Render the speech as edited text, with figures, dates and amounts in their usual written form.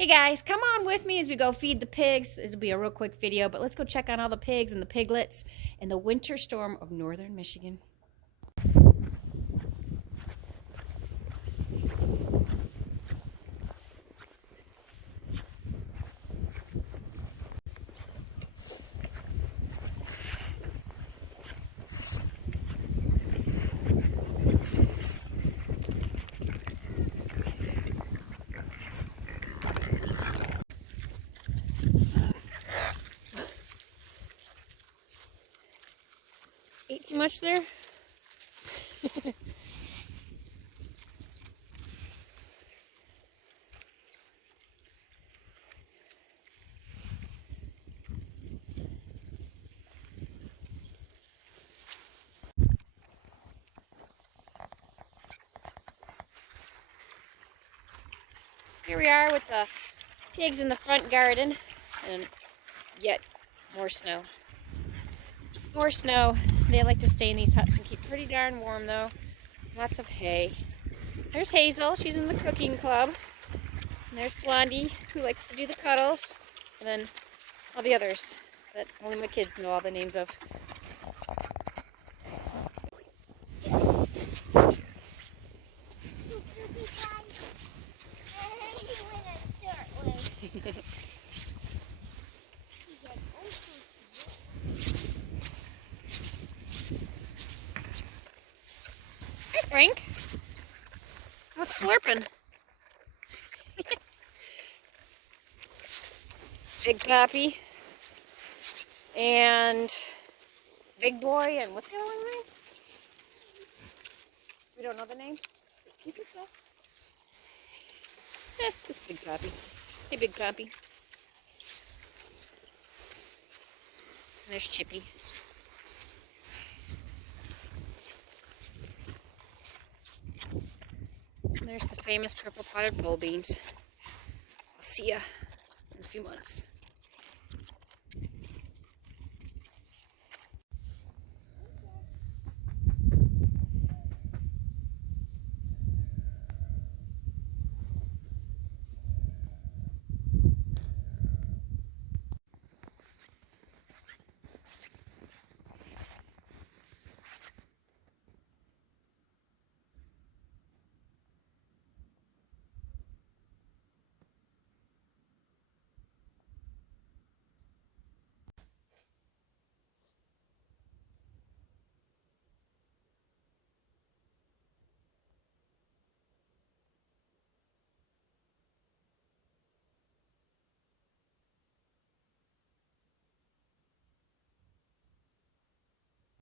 Hey guys, come on with me as we go feed the pigs. It'll be a real quick video, but let's go check on all the pigs and the piglets in the winter storm of northern Michigan. Ate too much there? Here we are with the pigs in the front garden, and yet more snow. More snow. They like to stay in these huts and keep pretty darn warm though. Lots of hay. There's Hazel, she's in the cooking club. And there's Blondie, who likes to do the cuddles. And then all the others that only my kids know all the names of. Hi, Frank. What's slurping? Big Pappy and Big Boy, and what's the other one's name? We don't know the name. You can tell. Just Big Pappy. Hey, Big Pappy. And there's Chippy. And there's the famous purple potted pole beans. I'll see ya in a few months.